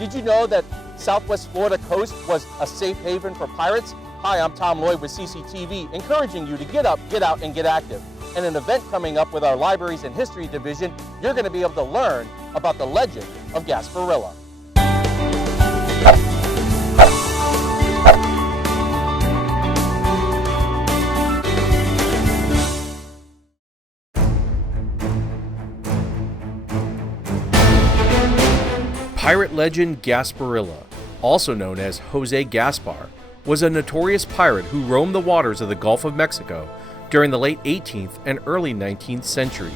Did you know that Southwest Florida coast was a safe haven for pirates? Hi, I'm Tom Lloyd with CCTV, encouraging you to get up, get out, and get active. And an event coming up with our Libraries and History Division, you're going to be able to learn about the legend of Gasparilla. Pirate legend Gasparilla, also known as Jose Gaspar, was a notorious pirate who roamed the waters of the Gulf of Mexico during the late 18th and early 19th century.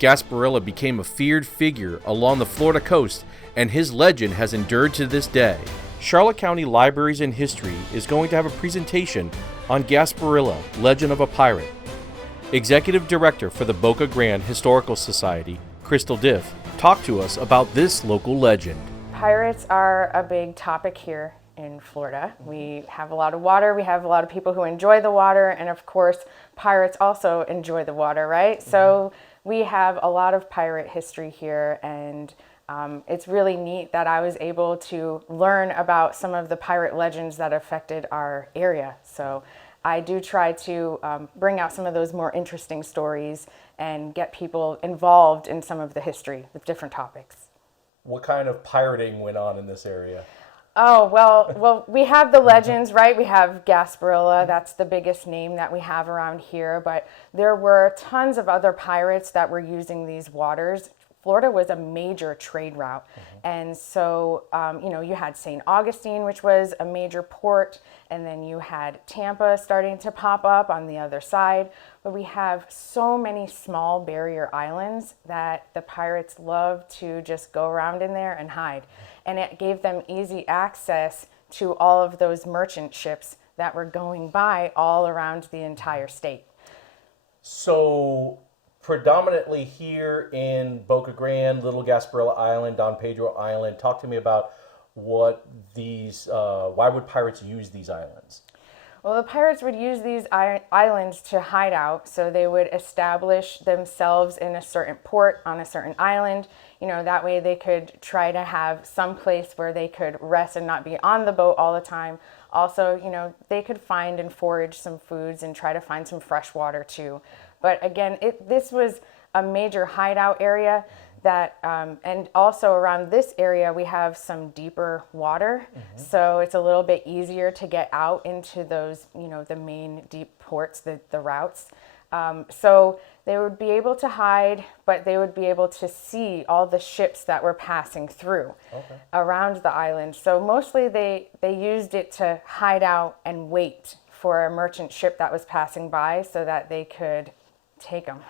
Gasparilla became a feared figure along the Florida coast, and his legend has endured to this day. Charlotte County Libraries and History is going to have a presentation on Gasparilla, Legend of a Pirate. Executive Director for the Boca Grande Historical Society, Crystal Diff, talked to us about this local legend. Pirates are a big topic here in Florida. We have a lot of water, we have a lot of people who enjoy the water, and of course, pirates also enjoy the water, right? Mm-hmm. So we have a lot of pirate history here, and it's really neat that I was able to learn about some of the pirate legends that affected our area. So I do try to bring out some of those more interesting stories and get people involved in some of the history with different topics. What kind of pirating went on in this area? Oh, well, we have the legends, right? We have Gasparilla, that's the biggest name that we have around here, but there were tons of other pirates that were using these waters. Florida was a major trade route. Mm-hmm. And so, you had St. Augustine, which was a major port, and then you had Tampa starting to pop up on the other side. But we have so many small barrier islands that the pirates love to just go around in there and hide. And it gave them easy access to all of those merchant ships that were going by all around the entire state. So predominantly here in Boca Grande, Little Gasparilla Island, Don Pedro Island, talk to me about what these, why would pirates use these islands? Well, the pirates would use these islands to hide out, so they would establish themselves in a certain port on a certain island. That way they could try to have some place where they could rest and not be on the boat all the time. Also, they could find and forage some foods and try to find some fresh water too. But again, this was a major hideout area that, and also around this area, we have some deeper water. Mm-hmm. So it's a little bit easier to get out into those, the main deep ports, the routes. So they would be able to hide, but they would be able to see all the ships that were passing through around the island. So mostly they used it to hide out and wait for a merchant ship that was passing by so that they could take them,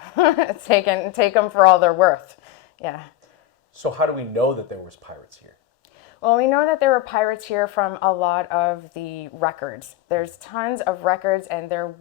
take them for all they're worth. Yeah. So how do we know that there was pirates here? Well, we know that there were pirates here from a lot of the records. There's tons of records, and there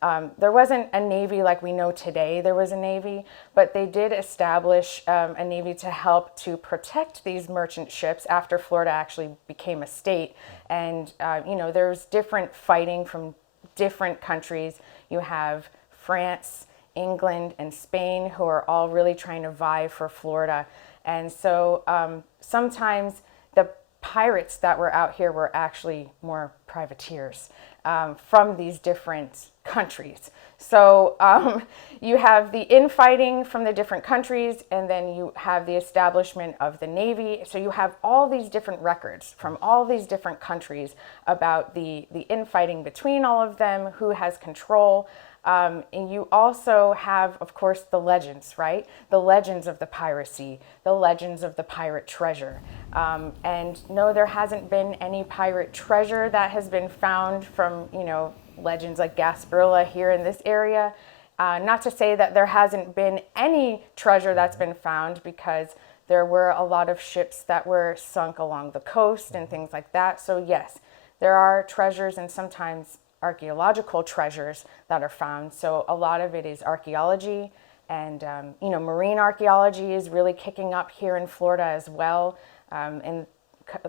wasn't a navy like we know today. There was a navy, but they did establish a navy to help to protect these merchant ships after Florida actually became a state. And there's different fighting from different countries. You have France, England, and Spain, who are all really trying to vie for Florida. And so sometimes the pirates that were out here were actually more privateers from these different countries. So you have the infighting from the different countries, and then you have the establishment of the Navy. So you have all these different records from all these different countries about the infighting between all of them, who has control. And you also have, of course, the legends, right? The legends of the piracy, the legends of the pirate treasure. And no, there hasn't been any pirate treasure that has been found from, legends like Gasparilla here in this area. Not to say that there hasn't been any treasure that's been found, because there were a lot of ships that were sunk along the coast and things like that. So yes, there are treasures, and sometimes archaeological treasures that are found. So a lot of it is archaeology, and marine archaeology is really kicking up here in Florida as well. In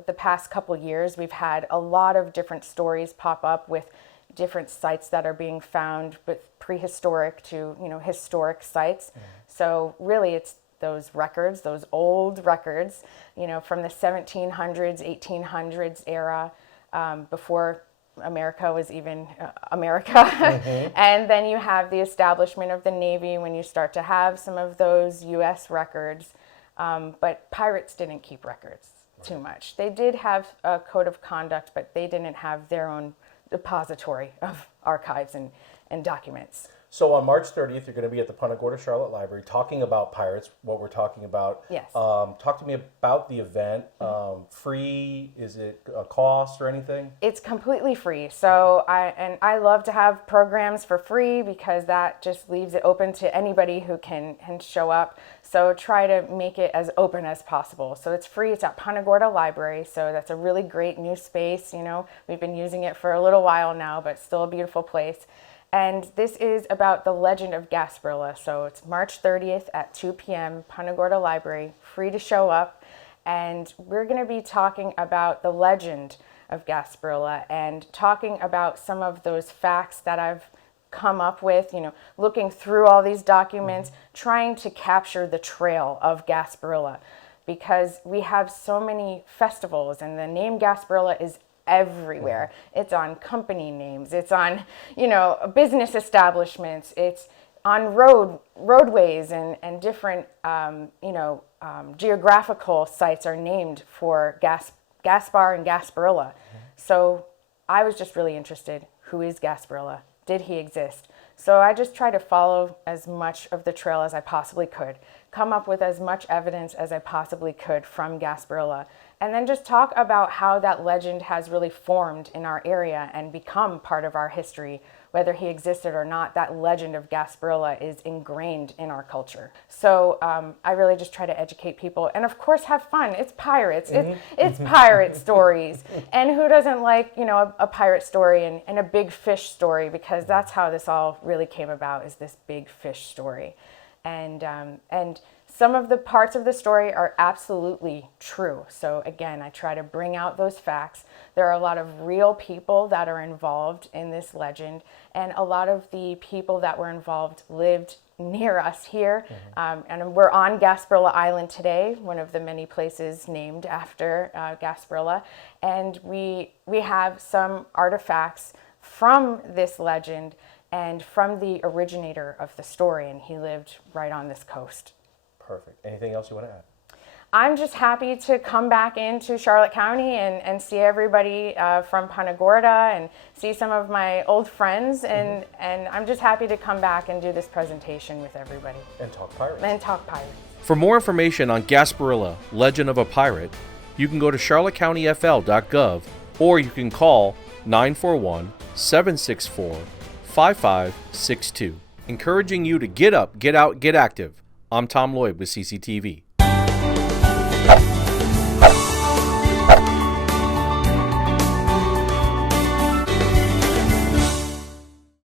the past couple years, we've had a lot of different stories pop up with different sites that are being found, with prehistoric to historic sites. Mm-hmm. So really, those records, those old records, from the 1700s, 1800s era, before America was even America. And then you have the establishment of the Navy when you start to have some of those U.S. records. But pirates didn't keep records too much. They did have a code of conduct, but they didn't have their own depository of archives and documents. So on March 30th, you're going to be at the Punta Gorda Charlotte Library talking about pirates, what we're talking about. Yes. Talk to me about the event. Free? Is it a cost or anything? It's completely free. So I love to have programs for free because that just leaves it open to anybody who can show up. So try to make it as open as possible. So it's free. It's at Punta Gorda Library. So that's a really great new space. We've been using it for a little while now, but still a beautiful place. And this is about the legend of Gasparilla. So it's March 30th at 2 p.m., Punta Gorda Library, free to show up. And we're going to be talking about the legend of Gasparilla and talking about some of those facts that I've come up with, looking through all these documents, trying to capture the trail of Gasparilla, because we have so many festivals and the name Gasparilla is everywhere. It's on company names, it's on, business establishments, it's on roadways and different, geographical sites are named for Gaspar and Gasparilla. So I was just really interested, who is Gasparilla? Did he exist? So I just try to follow as much of the trail as I possibly could, come up with as much evidence as I possibly could from Gasparilla, and then just talk about how that legend has really formed in our area and become part of our history. Whether he existed or not, that legend of Gasparilla is ingrained in our culture. So I really just try to educate people and, of course, have fun. It's pirates. It's pirate stories. And who doesn't like, a pirate story and a big fish story, because that's how this all really came about, is this big fish story. And some of the parts of the story are absolutely true. So again, I try to bring out those facts. There are a lot of real people that are involved in this legend, and a lot of the people that were involved lived near us here. And we're on Gasparilla Island today, one of the many places named after Gasparilla. And we have some artifacts from this legend and from the originator of the story, and he lived right on this coast. Perfect. Anything else you want to add? I'm just happy to come back into Charlotte County and see everybody from Punta Gorda and see some of my old friends. And I'm just happy to come back and do this presentation with everybody. And talk pirates. For more information on Gasparilla, Legend of a Pirate, you can go to charlottecountyfl.gov, or you can call 941-764-5562. Encouraging you to get up, get out, get active. I'm Tom Lloyd with CCTV.